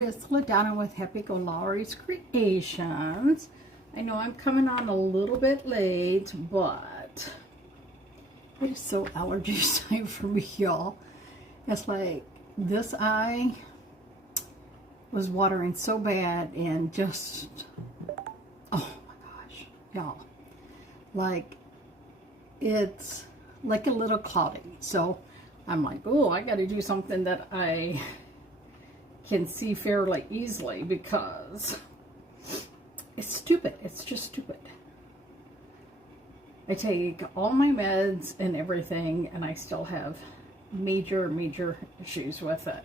It's LaDonna with Happy-go-Lowery's Creations. I know I'm coming on a little bit late, but it is so allergy time for me, y'all. It's like this eye was watering so bad and just, oh my gosh, y'all. Like, it's like a little cloudy. So I'm like, oh, I got to do something that I can see fairly easily because it's stupid. It's just stupid. I take all my meds and everything and I still have major issues with it.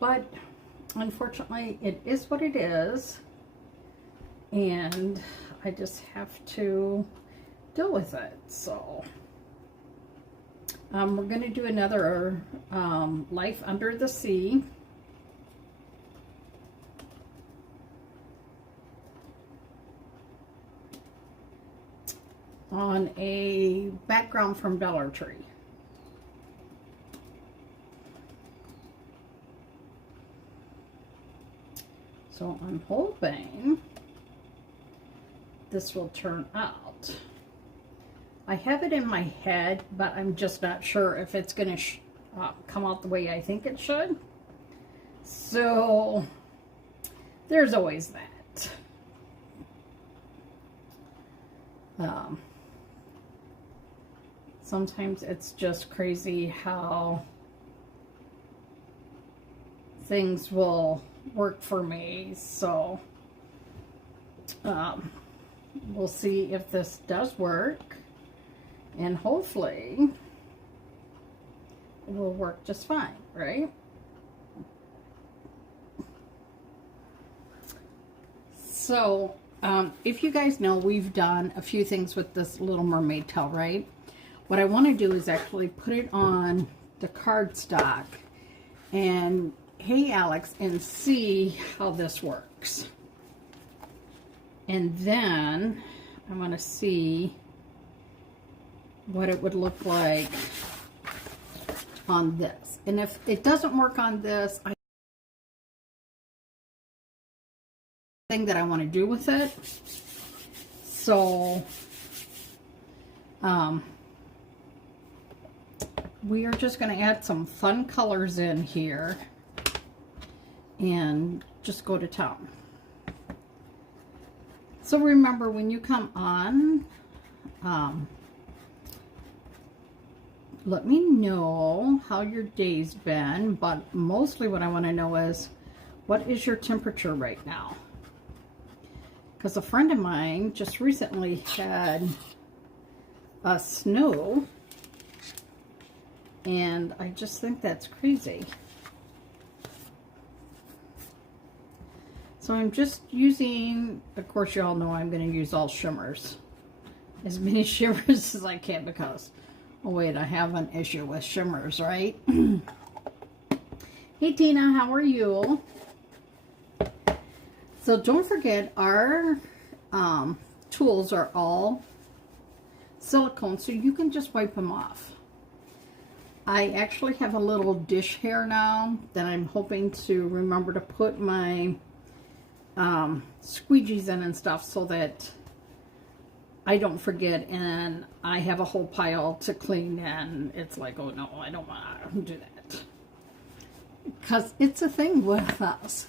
But unfortunately, it is what it is. And I just have to deal with it. So we're going to do another Life Under the Sea. On a background from Dollar Tree. So I'm hoping this will turn out. I have it in my head, but I'm just not sure if it's going to come out the way I think it should. So there's always that. Sometimes it's just crazy how things will work for me. So we'll see if this does work, and hopefully it will work just fine, right? So if you guys know, we've done a few things with this Little Mermaid tail, right? What I want to do is actually put it on the cardstock and, hey Alex, and see how this works. And then I want to see what it would look like on this. And if it doesn't work on this, I thing that I want to do with it. So we are just going to add some fun colors in here and just go to town. So remember, when you come on, let me know how your day's been, but mostly what I want to know is, what is your temperature right now? Because a friend of mine just recently had a snow, and I just think that's crazy. So I'm just using, of course you all know I'm going to use all shimmers. As many shimmers as I can, because, oh wait, I have an issue with shimmers, right? Hey Tina, how are you? So don't forget, our tools are all silicone, so you can just wipe them off. I actually have a little dish here now that I'm hoping to remember to put my squeegees in and stuff, so that I don't forget and I have a whole pile to clean, and it's like, oh no, I don't want to do that. Because it's a thing with us.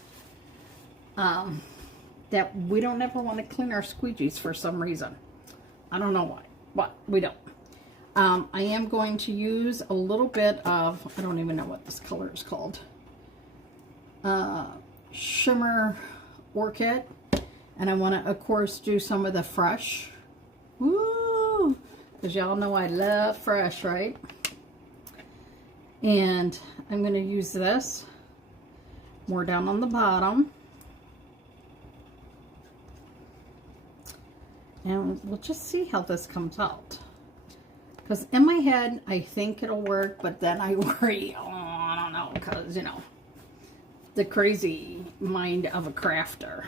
That we don't ever want to clean our squeegees for some reason. I don't know why, but we don't. I am going to use a little bit of, I don't even know what this color is called, Shimmer Orchid. And I want to, of course, do some of the Fresh. Woo! Because y'all know I love Fresh, right? And I'm going to use this more down on the bottom. And we'll just see how this comes out. Because in my head, I think it'll work, but then I worry, oh, I don't know, because, you know, the crazy mind of a crafter.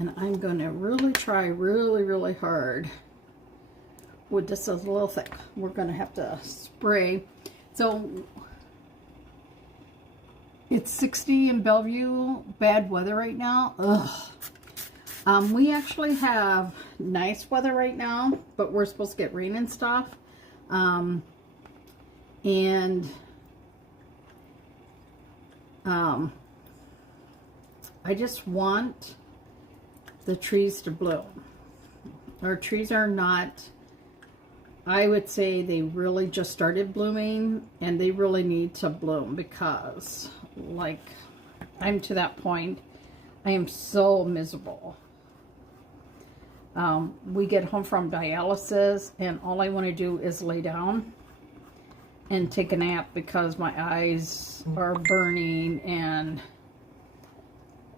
And I'm going to really try really hard wood. This is a little thick. We're going to have to spray. So It's 60 in Bellevue, bad weather right now. Ugh. We actually have nice weather right now, but we're supposed to get rain and stuff. I just want the trees to bloom. Our trees are not, I would say they really just started blooming, and they really need to bloom because, like, I'm to that point. I am so miserable. We get home from dialysis, and all I want to do is lay down and take a nap because my eyes are burning, and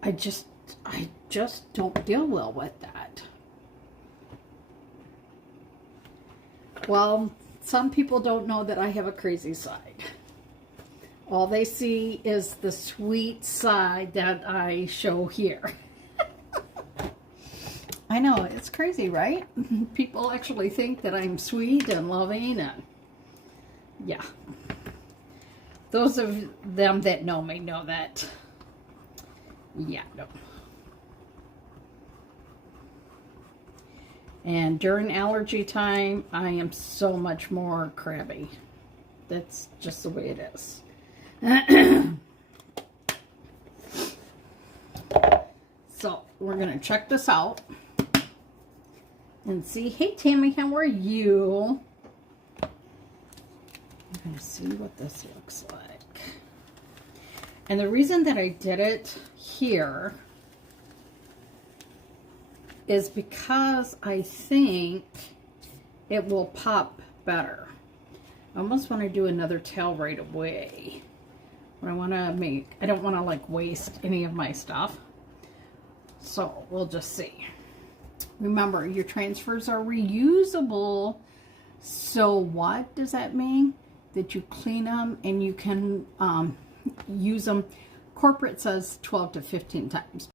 I just don't deal well with that. Well, some people don't know that I have a crazy side. All they see is the sweet side that I show here. I know, it's crazy, right? People actually think that I'm sweet and loving, and yeah. Those of them that know me know that. Yeah, no. And during allergy time, I am so much more crabby. That's just the way it is. So, we're going to check this out and see. Hey, Tammy, how are you? I'm going to see what this looks like. And the reason that I did it here is because I think it will pop better. I almost want to do another tail right away. But I don't want to like waste any of my stuff. So we'll just see. Remember, your transfers are reusable. So what does that mean? That you clean them and you can use them. Corporate says 12 to 15 times.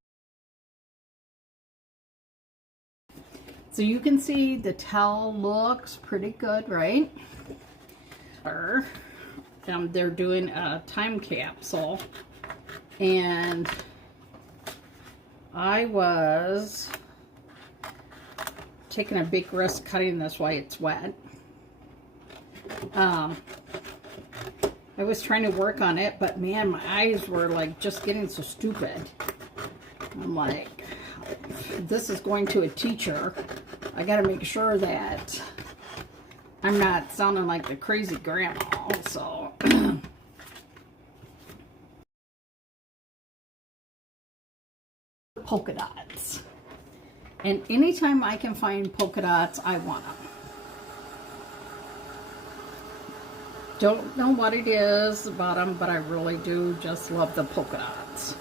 So you can see the towel looks pretty good, right? They're doing a time capsule, and I was taking a big risk cutting this while it's wet. I was trying to work on it, but man, my eyes were like just getting so stupid. I'm like, this is going to a teacher. I got to make sure that I'm not sounding like the crazy grandma. So polka dots. And anytime I can find polka dots, I want them. Don't know what it is about them, but I really do just love the polka dots.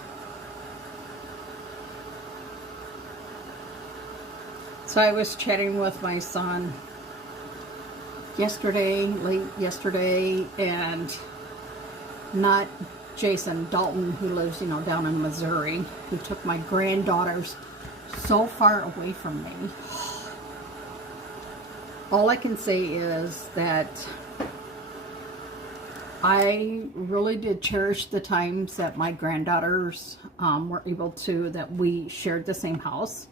So I was chatting with my son late yesterday, and not Jason, Dalton, who lives, down in Missouri, who took my granddaughters so far away from me. All I can say is that I really did cherish the times that my granddaughters were able to, that we shared the same house.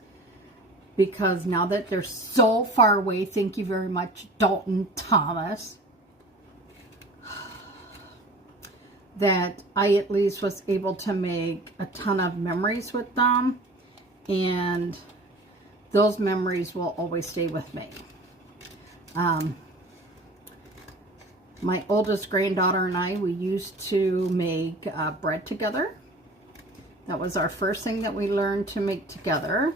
Because now that they're so far away, thank you very much, Dalton Thomas, that I at least was able to make a ton of memories with them. And those memories will always stay with me. My oldest granddaughter and I, we used to make bread together. That was our first thing that we learned to make together.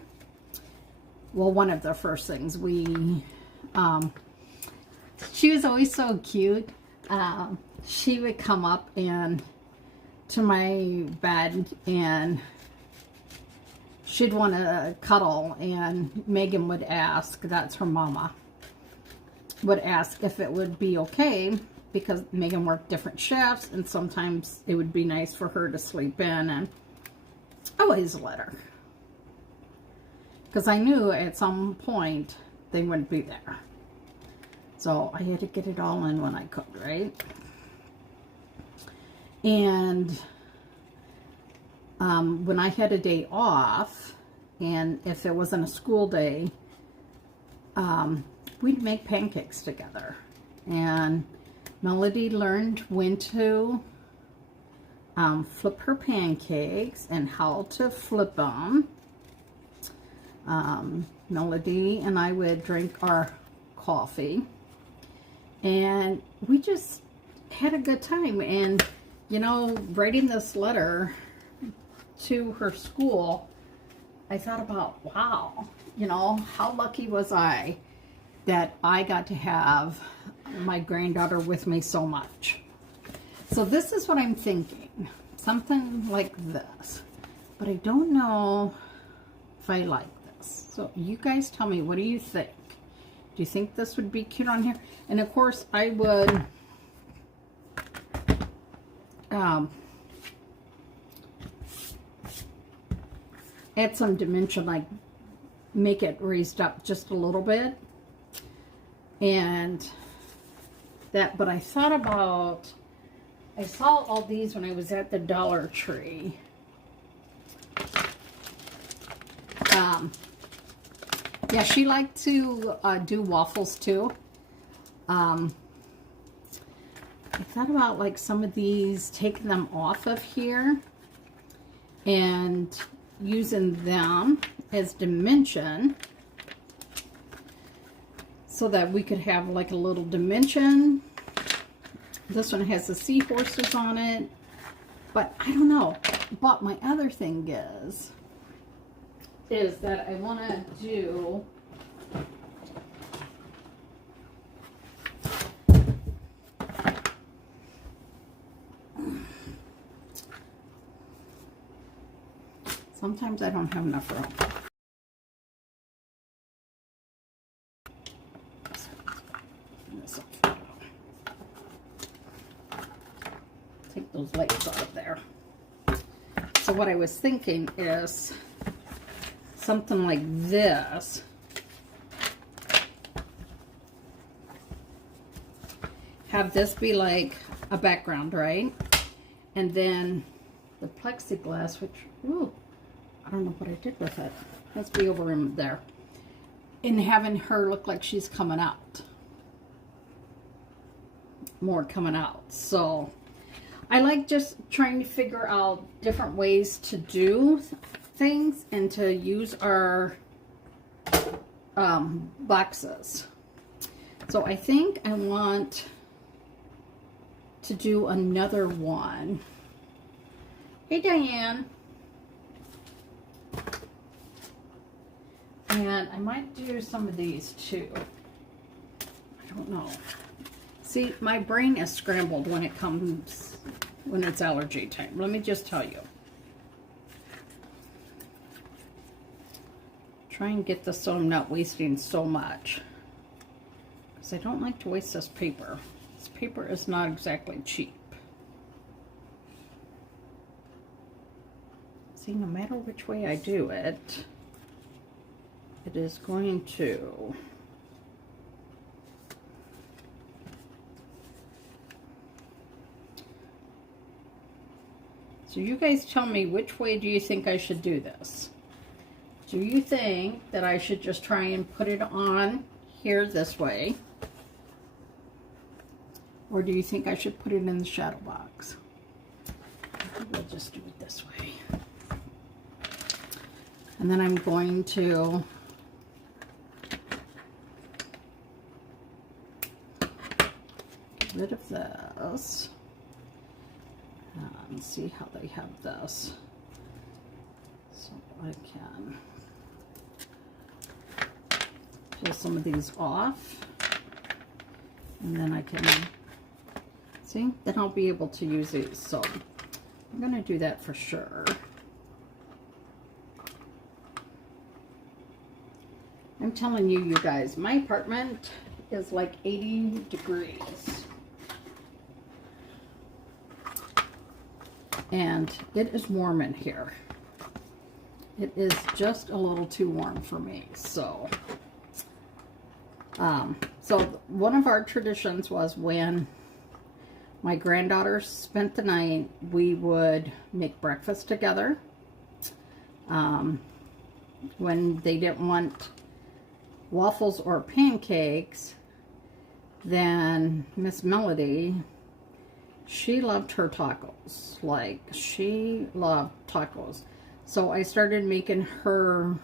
Well, one of the first things she was always so cute. She would come up and to my bed, and she'd want to cuddle, and Megan would ask, that's her mama, would ask if it would be okay, because Megan worked different shifts, and sometimes it would be nice for her to sleep in, and I always let her. Because I knew at some point they wouldn't be there. So I had to get it all in when I could, right? And when I had a day off, and if it wasn't a school day, we'd make pancakes together. And Melody learned when to flip her pancakes and how to flip them. Melody and I would drink our coffee, and we just had a good time. And you know, writing this letter to her school, I thought about, wow, you know, how lucky was I that I got to have my granddaughter with me so much. So this is what I'm thinking, something like this, but I don't know if I like this. So you guys tell me, what do you think? Do you think this would be cute on here? And of course I would add some dimension, like make it raised up just a little bit. And that, but I thought about, I saw all these when I was at the Dollar Tree. Yeah, she liked to do waffles too. I thought about like some of these, taking them off of here and using them as dimension so that we could have like a little dimension. This one has the seahorses on it, but I don't know. But my other thing is that I want to do sometimes I don't have enough room. Take those legs out of there. So what I was thinking is something like this. Have this be like a background, right? And then the plexiglass, which, ooh, I don't know what I did with it. Let's be over in there. And having her look like she's coming out. More coming out. So I like just trying to figure out different ways to do things and to use our boxes. So I think I want to do another one. Hey, Diane. And I might do some of these too. I don't know. See, my brain is scrambled when it's allergy time. Let me just tell you. Try and get this so I'm not wasting so much. Because I don't like to waste this paper. This paper is not exactly cheap. See, no matter which way I do it, it is going to... So you guys tell me, which way do you think I should do this? Do you think that I should just try and put it on here this way? Or do you think I should put it in the shadow box? I think we'll just do it this way. And then I'm going to get rid of this. And see how they have this. So I can pull some of these off. And then I can, see, then I'll be able to use these. So I'm going to do that for sure. I'm telling you, you guys, my apartment is like 80 degrees. And it is warm in here. It is just a little too warm for me. So, so one of our traditions was when my granddaughters spent the night, we would make breakfast together. When they didn't want waffles or pancakes, then Miss Melody, she loved her tacos. Like, she loved tacos. So I started making her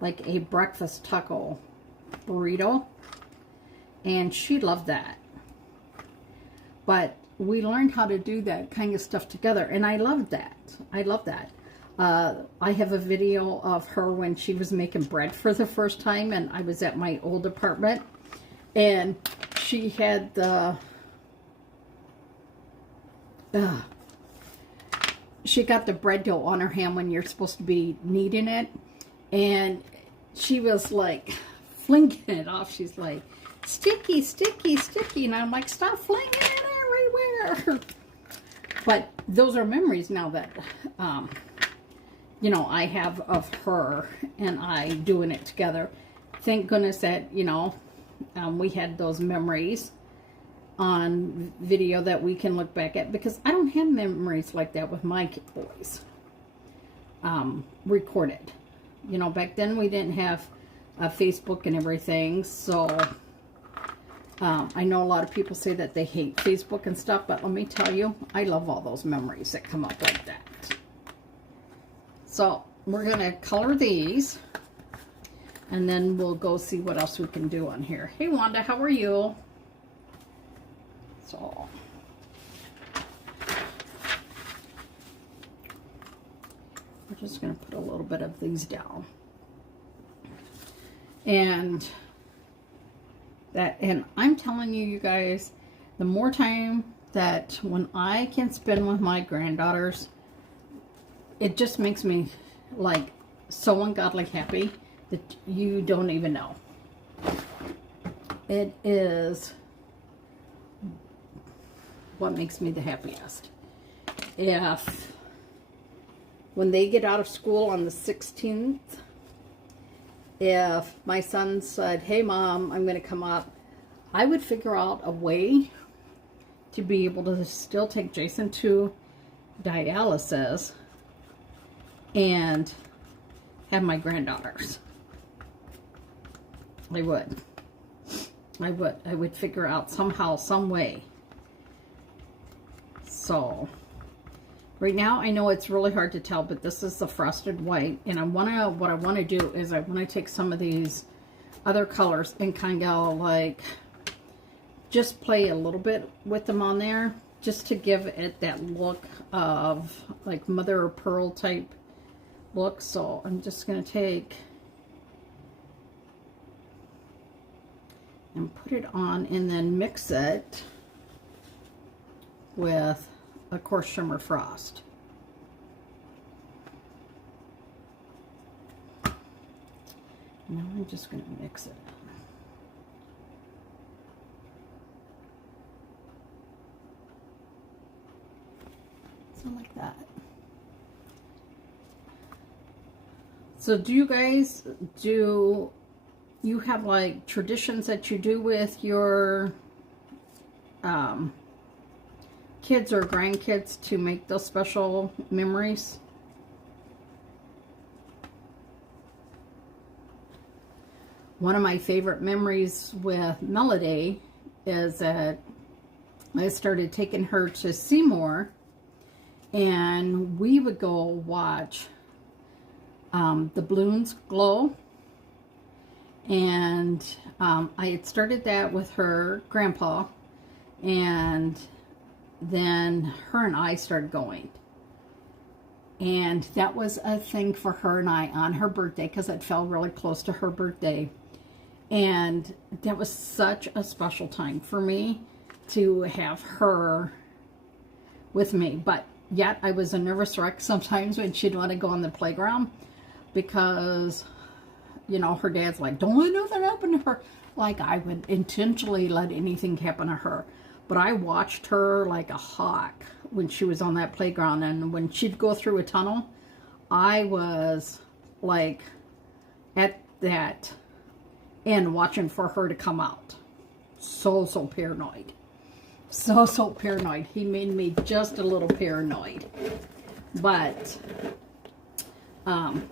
like a breakfast taco burrito, and she loved that. But we learned how to do that kind of stuff together, and I loved that. I love that. I have a video of her when she was making bread for the first time, and I was at my old apartment, and she had the she got the bread dough on her hand when you're supposed to be kneading it, and she was like flinging it off. She's like, sticky, sticky, sticky, and I'm like, stop flinging it everywhere. But those are memories now that you know, I have of her and I doing it together. Thank goodness that, you know, we had those memories on video that we can look back at, because I don't have memories like that with my boys recorded. You know, back then we didn't have Facebook and everything, so I know a lot of people say that they hate Facebook and stuff, but let me tell you, I love all those memories that come up like that. So we're going to color these, and then we'll go see what else we can do on here. Hey Wanda, how are you? So we're just going to put a little bit of these down. And I'm telling you, you guys, the more time that when I can spend with my granddaughters, it just makes me like so ungodly happy that you don't even know. It is what makes me the happiest. If when they get out of school on the 16th, if my son said, hey Mom, I'm going to come up, I would figure out a way to be able to still take Jason to dialysis and have my granddaughters. I would figure out somehow, some way. So right now, I know it's really hard to tell, but this is the frosted white, and what I want to do is I want to take some of these other colors and kind of like just play a little bit with them on there, just to give it that look of like mother of pearl type look. So I'm just going to take and put it on, and then mix it with a coarse shimmer frost. Now I'm just going to mix it. So like that. So do you guys, do you have like traditions that you do with your kids or grandkids to make those special memories? One of my favorite memories with Melody is that I started taking her to Seymour, and we would go watch the balloons glow. And I had started that with her grandpa, and then her and I started going. And that was a thing for her and I on her birthday, because it fell really close to her birthday. And that was such a special time for me to have her with me. But yet I was a nervous wreck sometimes when she'd want to go on the playground, because, you know, her dad's like, don't let nothing happen to her. Like, I would intentionally let anything happen to her. But I watched her like a hawk when she was on that playground. And when she'd go through a tunnel, I was like at that end watching for her to come out. So paranoid. So paranoid. He made me just a little paranoid. But you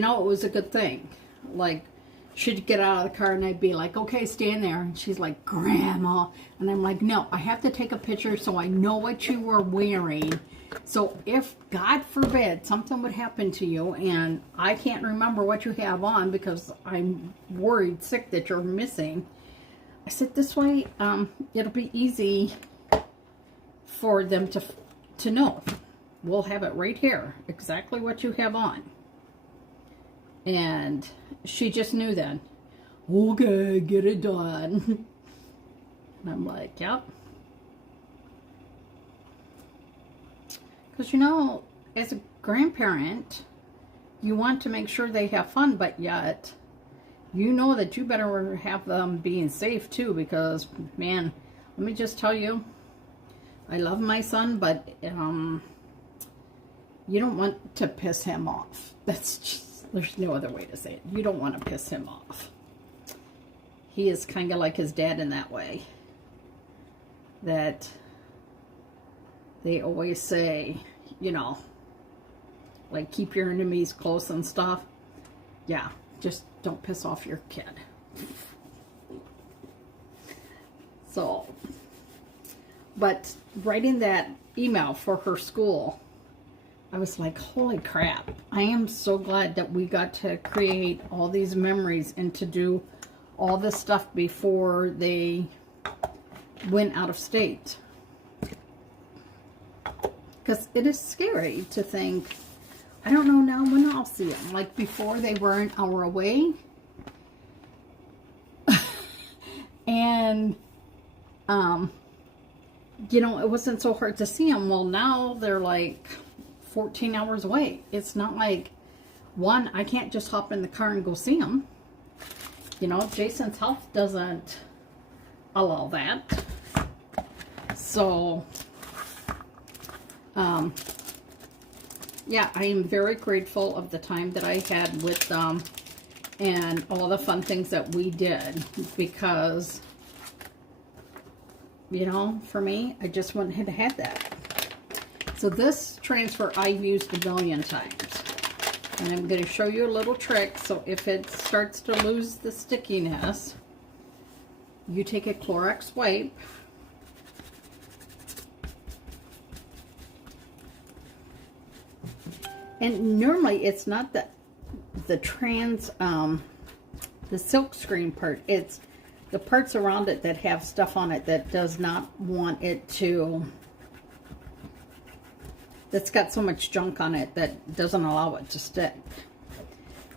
know, it was a good thing. Like, she'd get out of the car and I'd be like, okay, stand there. And she's like, Grandma. And I'm like, no, I have to take a picture so I know what you were wearing. So if, God forbid, something would happen to you and I can't remember what you have on because I'm worried sick that you're missing, I said, this way it'll be easy for them to know. We'll have it right here, exactly what you have on. And she just knew then. Okay, get it done. And I'm like, yep. Because, you know, as a grandparent, you want to make sure they have fun, but yet you know that you better have them being safe too, because, man, let me just tell you, I love my son, but you don't want to piss him off. That's just, there's no other way to say it. You don't want to piss him off. He is kind of like his dad in that way. That they always say, you know, like, keep your enemies close and stuff. Yeah, just don't piss off your kid. So, but writing that email for her school, I was like, holy crap. I am so glad that we got to create all these memories and to do all this stuff before they went out of state. Because it is scary to think, I don't know now when I'll see them. Like, before, they were an hour away. And, you know, it wasn't so hard to see them. Well, now they're like 14 hours away. It's not like, one, I can't just hop in the car and go see them. You know, Jason's health doesn't allow that. So, yeah, I am very grateful of the time that I had with them and all the fun things that we did, because, you know, for me, I just wouldn't have had that. So this transfer I've used a million times. And I'm going to show you a little trick. So if it starts to lose the stickiness, you take a Clorox wipe, and normally it's not the silk screen part. It's the parts around it that have stuff on it that does not want it to, that's got so much junk on it that doesn't allow it to stick.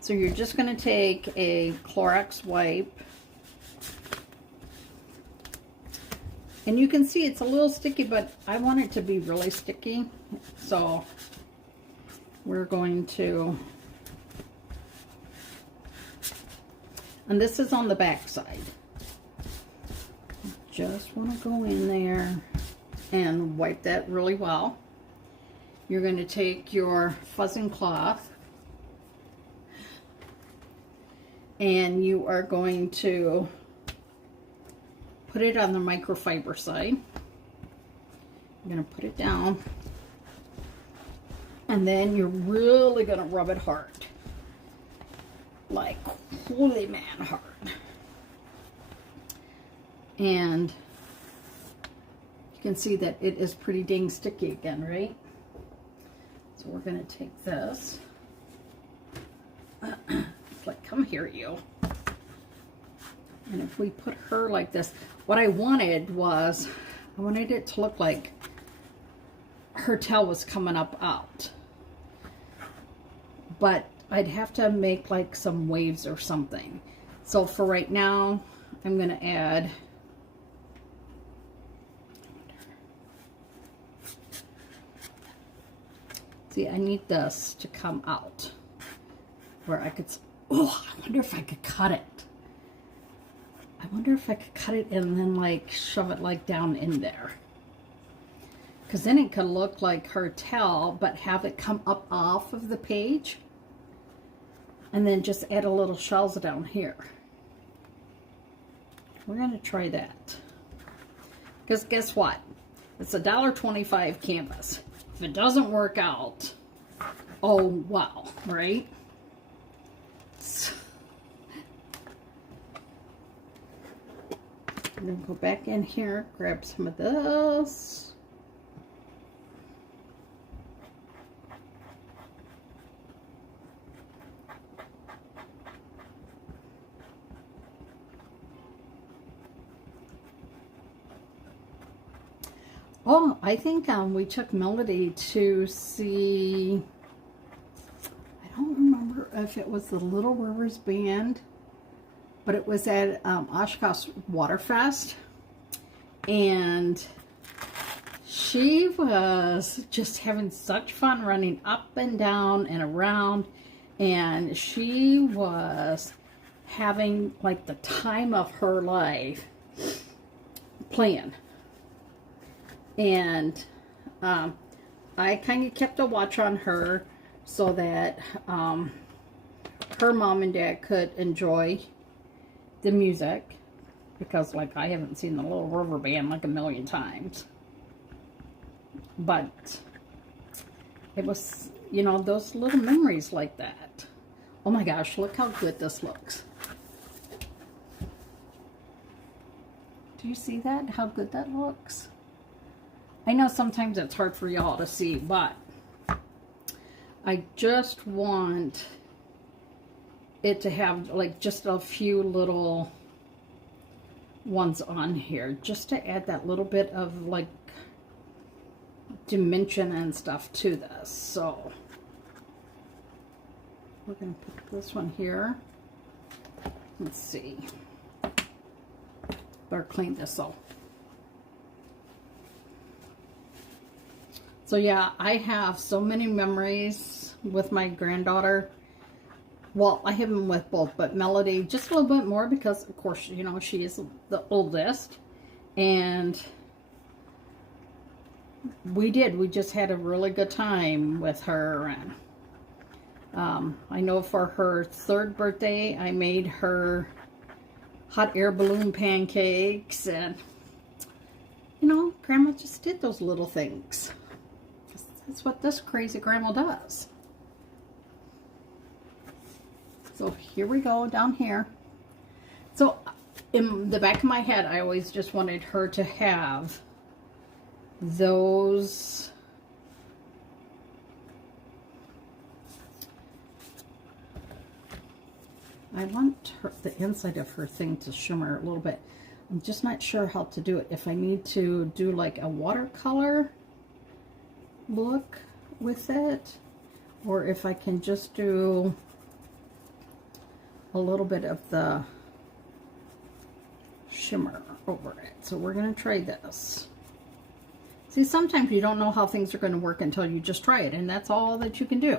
So you're just going to take a Clorox wipe, and you can see it's a little sticky, but I want it to be really sticky. So we're going to, and this is on the back side. Just want to go in there and wipe that really well. You're going to take your fuzzing cloth and you are going to put it on the microfiber side. I'm going to put it down, and then you're really going to rub it hard, like holy man hard. And you can see that it is pretty dang sticky again, right? So we're going to take this. It's like, come here, you. And if we put her like this, what I wanted was, I wanted it to look like her tail was coming up out. But I'd have to make like some waves or something. So for right now, I'm going to add see, I need this to come out where I could, oh, I wonder if I could cut it. I wonder if I could cut it and then like shove it like down in there. Because then it could look like her tail, but have it come up off of the page. And then just add a little shells down here. We're going to try that. Because guess what? It's $1.25 canvas. If it doesn't work out, Oh, wow, right? So, and then go back in here, grab some of this. Oh, I think we took Melody to see, I don't remember if it was the Little Rivers Band, but it was at Oshkosh Waterfest, and she was just having such fun running up and down and around, and she was having like the time of her life playing. And I kind of kept a watch on her so that her mom and dad could enjoy the music, because like I haven't seen the Little River Band like a million times, but it was, you know, those little memories like that. Oh my gosh, look how good this looks. Do you see that? How good that looks? I know sometimes it's hard for y'all to see, but I just want it to have like just a few little ones on here, just to add that little bit of like dimension and stuff to this. So we're going to put this one here. Let's see. Better clean this up. So yeah, I have so many memories with my granddaughter. Well, I have them with both, but Melody just a little bit more because, of course, you know, she is the oldest. And we just had a really good time with her. And I know for her 3rd birthday, I made her hot air balloon pancakes. And, you know, Grandma just did those little things. That's what this crazy grandma does. So here we go down here. So in the back of my head, I always just wanted her to have those I want the inside of her thing to shimmer a little bit. I'm just not sure how to do it. If I need to do like a watercolor look with it, or if I can just do a little bit of the shimmer over it. So we're going to try this. See, sometimes you don't know how things are going to work until you just try it, and that's all that you can do.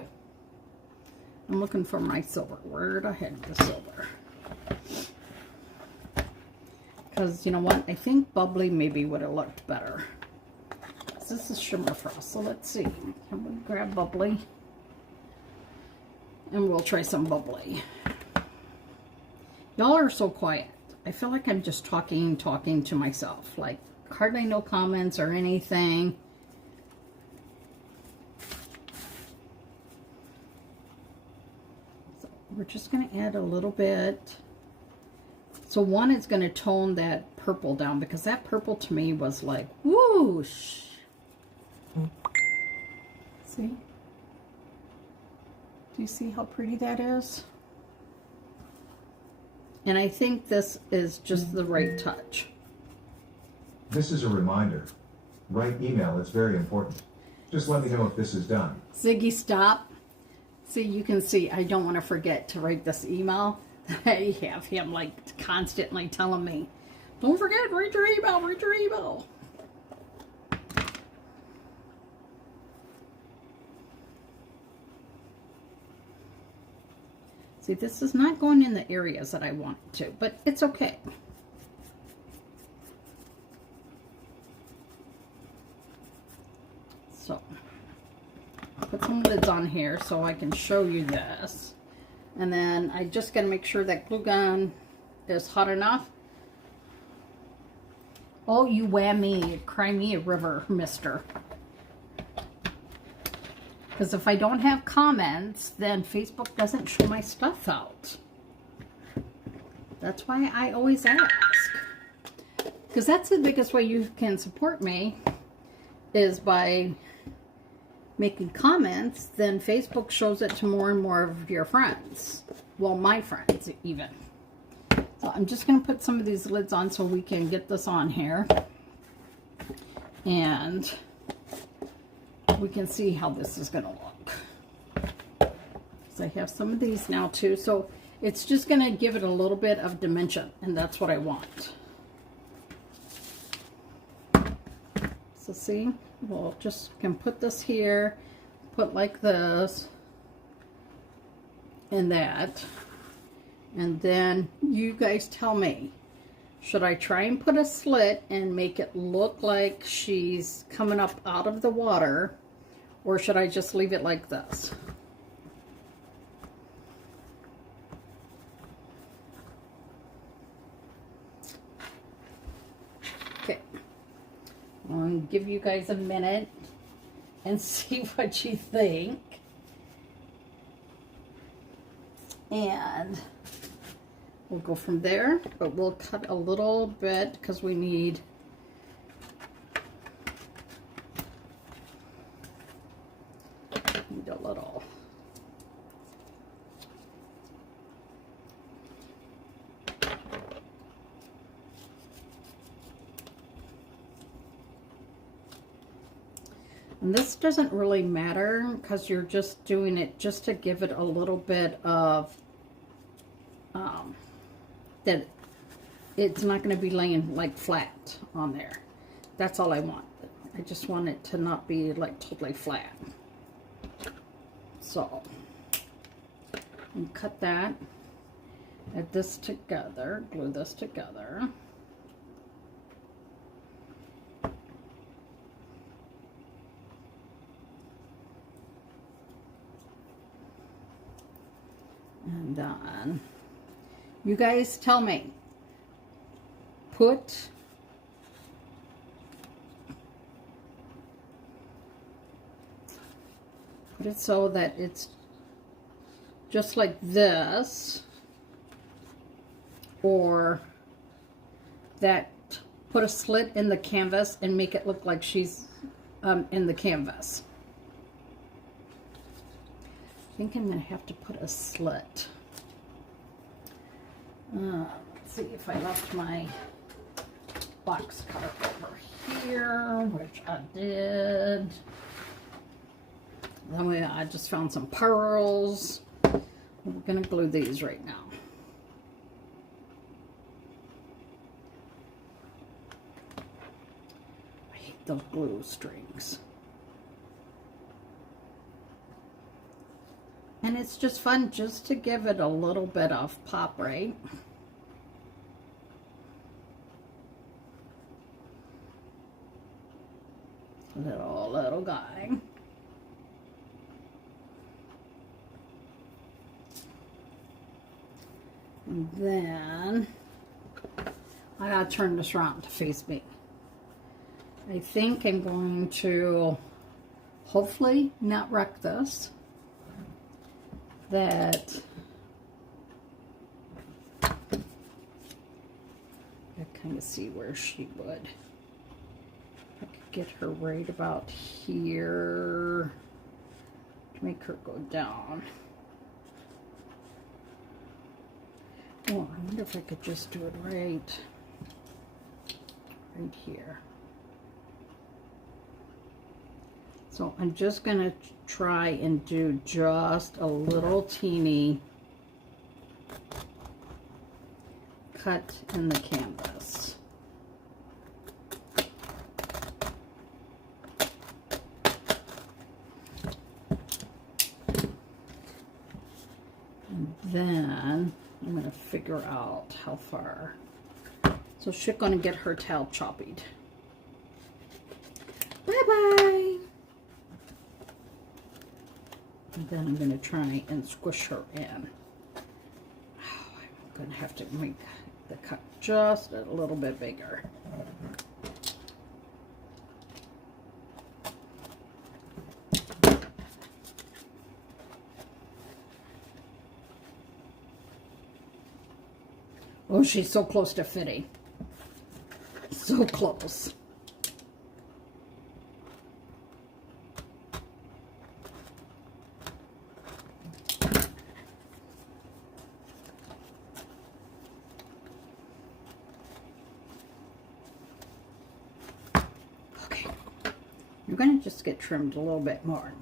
I'm looking for my silver. Where'd I have the silver? Because, you know what? I think bubbly maybe would have looked better. This is shimmer frost, so let's see. I'm going to grab bubbly, and we'll try some bubbly. Y'all are so quiet. I feel like I'm just talking to myself. Like, hardly no comments or anything. So we're just going to add a little bit. So one is going to tone that purple down, because that purple to me was like, whoosh. See? Do you see how pretty that is? And I think this is just the right touch. This is a reminder. Write email, it's very important. Just let me know if this is done. Ziggy, stop. See, you can see I don't want to forget to write this email. I have him like constantly telling me, don't forget, read your email, read your email. See, this is not going in the areas that I want it to, but it's okay. So, I'll put some lids on here so I can show you this. And then I just got to make sure that glue gun is hot enough. Oh, you whammy, cry me a river, mister. Because if I don't have comments, then Facebook doesn't show my stuff out. That's why I always ask. Because that's the biggest way you can support me, is by making comments. Then Facebook shows it to more and more of your friends. Well, my friends even. So I'm just going to put some of these lids on so we can get this on here. And we can see how this is going to look. So I have some of these now too. So it's just going to give it a little bit of dimension. And that's what I want. So see, we'll just can put this here. Put like this. And that. And then you guys tell me, should I try and put a slit and make it look like she's coming up out of the water, or should I just leave it like this? Okay, I'm going to give you guys a minute and see what you think. And we'll go from there, but we'll cut a little bit because we need a little. And this doesn't really matter because you're just doing it just to give it a little bit of that it's not going to be laying like flat on there. That's all I want. I just want it to not be like totally flat. So and cut that, add this together, glue this together. And then you guys tell me, put it so that it's just like this, or that put a slit in the canvas and make it look like she's in the canvas. I think I'm going to have to put a slit. Let's see if I left my box cutter over here, which I did. Then I just found some pearls. We're going to glue these right now. I hate those glue strings. And it's just fun just to give it a little bit of pop, right? Little guy. And then I gotta turn this around to face me. I think I'm going to hopefully not wreck this. That I kind of see where she would. I could get her right about here to make her go down. Oh, I wonder if I could just do it right here. So I'm just going to try and do just a little teeny cut in the canvas. And then I'm going to figure out how far. So she's going to get her tail choppied. Bye-bye. And then I'm going to try and squish her in. Oh, I'm going to have to make the cut just a little bit bigger. Oh, she's so close to fitting. So close. Okay. You're going to just get trimmed a little bit more.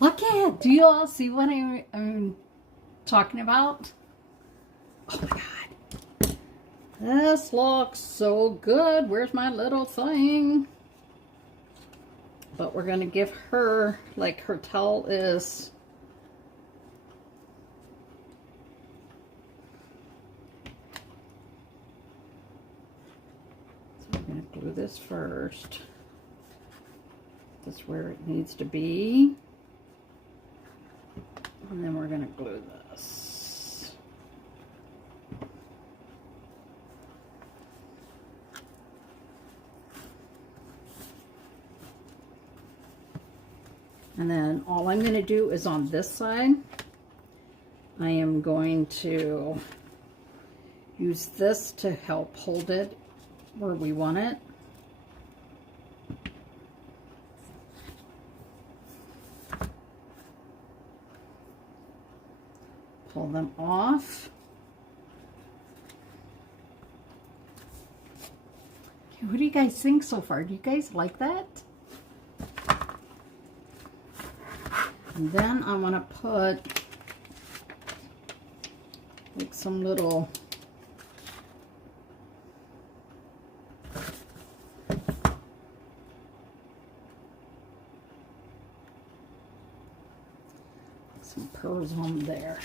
Look at, do you all see what I'm talking about? Oh my God. This looks so good. Where's my little thing? But we're going to give her, like her towel is. So I'm going to glue this first. That's where it needs to be. And then we're going to glue this. And then all I'm going to do is on this side, I am going to use this to help hold it where we want it. Pull them off. Okay, what do you guys think so far? Do you guys like that? And then I want to put like some little pearls on there.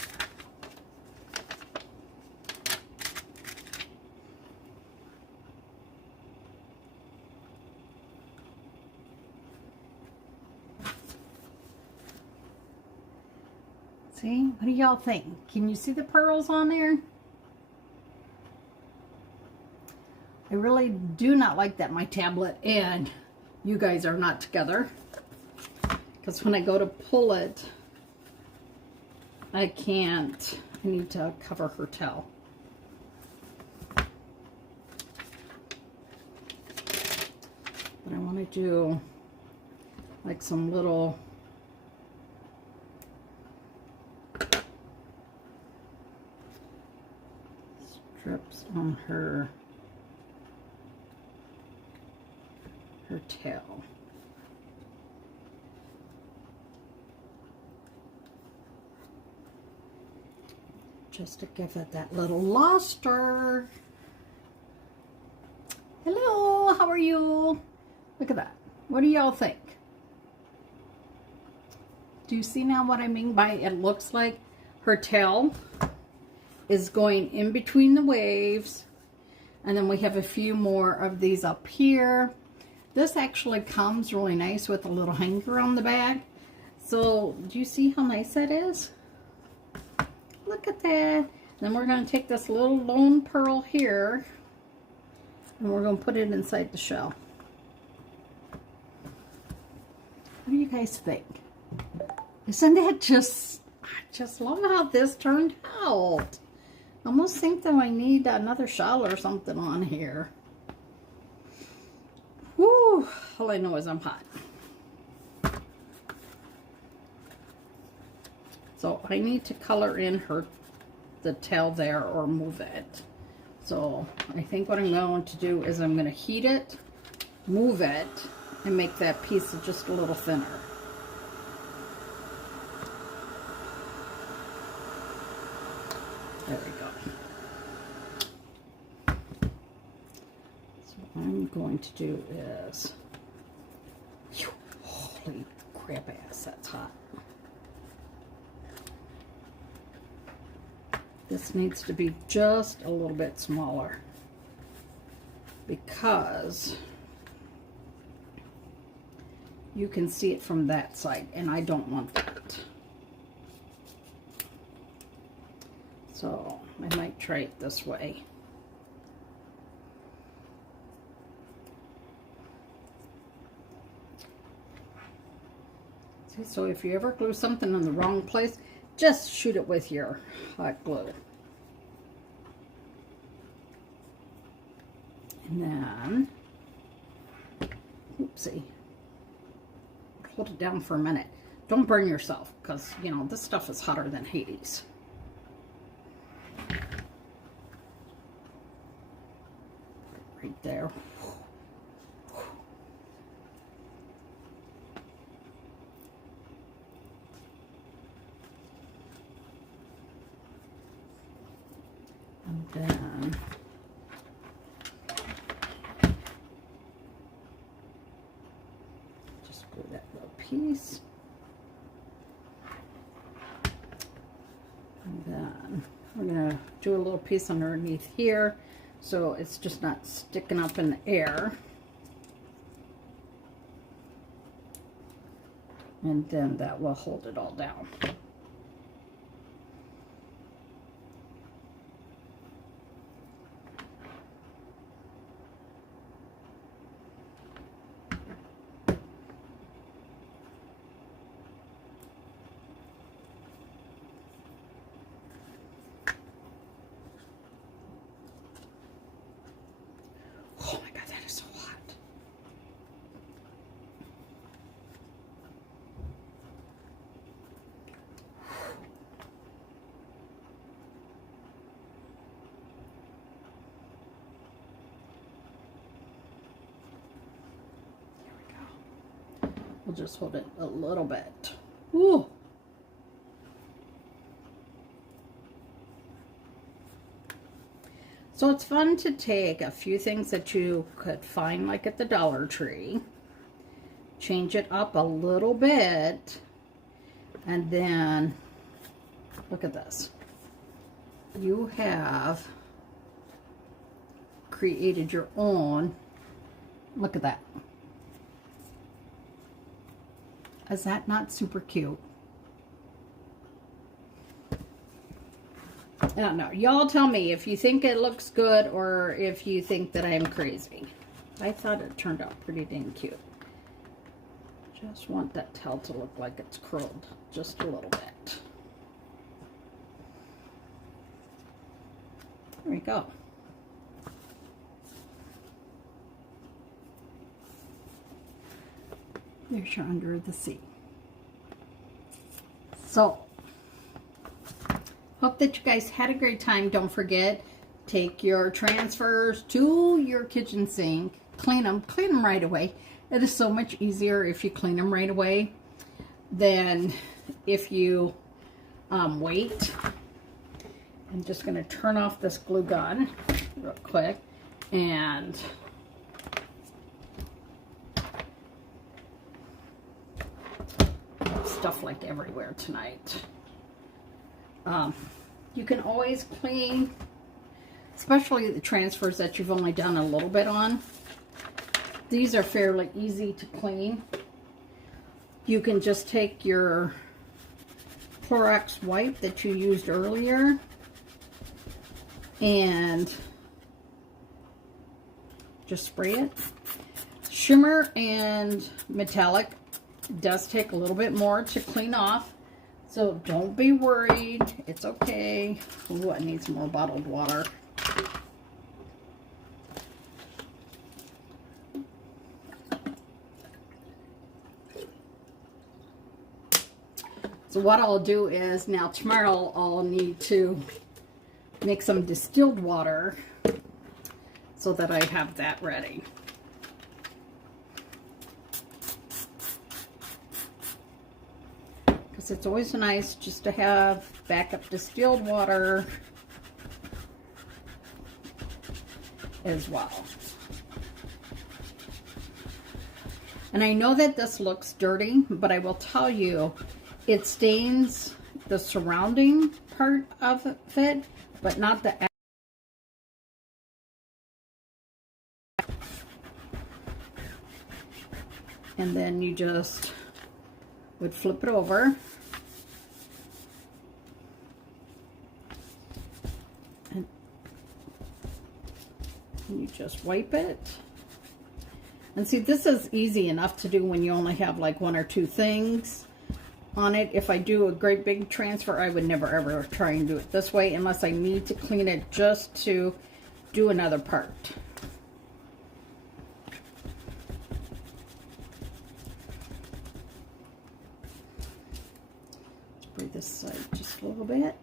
See, what do y'all think? Can you see the pearls on there? I really do not like that my tablet and you guys are not together. Because when I go to pull it, I can't. I need to cover her towel. But I want to do like some little strips on her tail. Just to give it that little luster. Hello, how are you? Look at that. What do y'all think? Do you see now what I mean by it looks like her tail is going in between the waves, and then we have a few more of these up here. This actually comes really nice with a little hanger on the back. So do you see how nice that is? Look at that. Then we're going to take this little lone pearl here and we're going to put it inside the shell. What do you guys think? Isn't that just, I just love how this turned out. I almost think that I need another shell or something on here. Woo! All I know is I'm hot. So I need to color in the tail there or move it. So I think what I'm going to do is I'm going to heat it, move it, and make that piece just a little thinner. There we go. So what I'm going to do is, holy crap ass, that's hot. This needs to be just a little bit smaller because you can see it from that side and I don't want that. So I might try it this way. See, so if you ever glue something in the wrong place, just shoot it with your hot glue. And then, oopsie, hold it down for a minute. Don't burn yourself, because, you know, this stuff is hotter than Hades. Right there. And then just glue that little piece. And then we're going to do a little piece underneath here so it's just not sticking up in the air. And then that will hold it all down. Oh my God, that is so hot. There we go. We'll just hold it a little bit. Ooh. So it's fun to take a few things that you could find like at the Dollar Tree, change it up a little bit, and then look at this. You have created your own. Look at that. Is that not super cute? I don't know. Y'all tell me if you think it looks good or if you think that I'm crazy. I thought it turned out pretty dang cute. Just want that tail to look like it's curled just a little bit. There we go. There's your under the sea. So, hope that you guys had a great time. Don't forget, take your transfers to your kitchen sink, clean them right away. It is so much easier if you clean them right away than if you wait. I'm just going to turn off this glue gun real quick and stuff like everywhere tonight. You can always clean, especially the transfers that you've only done a little bit on. These are fairly easy to clean. You can just take your Clorox wipe that you used earlier and just spray it. Shimmer and metallic does take a little bit more to clean off. So don't be worried. It's okay. Ooh, I need some more bottled water. So what I'll do is now tomorrow I'll need to make some distilled water so that I have that ready. It's always nice just to have backup distilled water as well. And I know that this looks dirty, but I will tell you, it stains the surrounding part of it, but not the. And then you just would flip it over. And you just wipe it. And see, this is easy enough to do when you only have like one or two things. on it. If I do a great big transfer, I would never ever try and do it this way unless I need to clean it just to do another part. Spray this side just a little bit.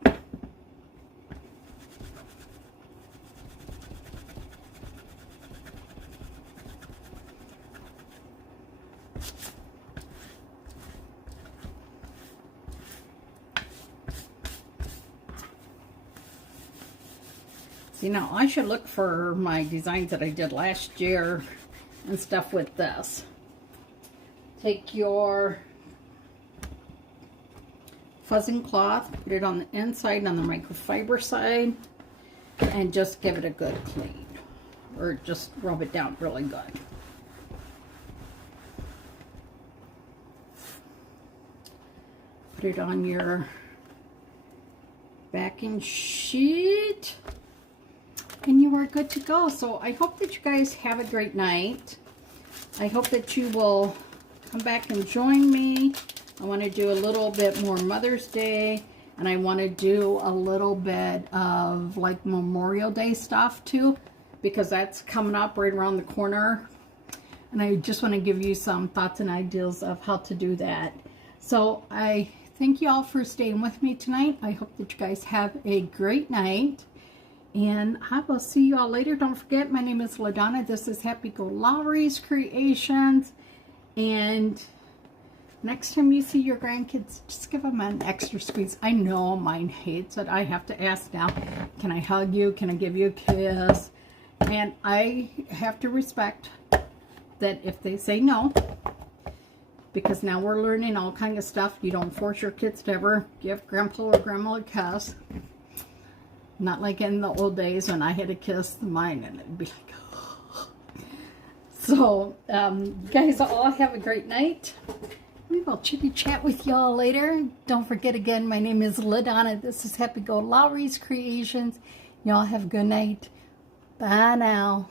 See, now I should look for my designs that I did last year and stuff with this. Take your fuzzing cloth, put it on the inside, on the microfiber side, and just give it a good clean. Or just rub it down really good. Put it on your backing sheet. And you are good to go. So I hope that you guys have a great night. I hope that you will come back and join me. I want to do a little bit more Mother's Day. And I want to do a little bit of like Memorial Day stuff too. Because that's coming up right around the corner. And I just want to give you some thoughts and ideas of how to do that. So I thank you all for staying with me tonight. I hope that you guys have a great night. And I will see you all later. Don't forget, my name is LaDonna. This is Happy-go-Lowery's Creations. And next time you see your grandkids, just give them an extra squeeze. I know mine hates it. I have to ask now, can I hug you? Can I give you a kiss? And I have to respect that if they say no, because now we're learning all kind of stuff. You don't force your kids to ever give grandpa or grandma a kiss. Not like in the old days when I had to kiss mine and it'd be like, oh. So, guys all have a great night. We will chitty chat with y'all later. Don't forget again, my name is LaDonna. This is Happy-go-Lowery's Creations. Y'all have a good night. Bye now.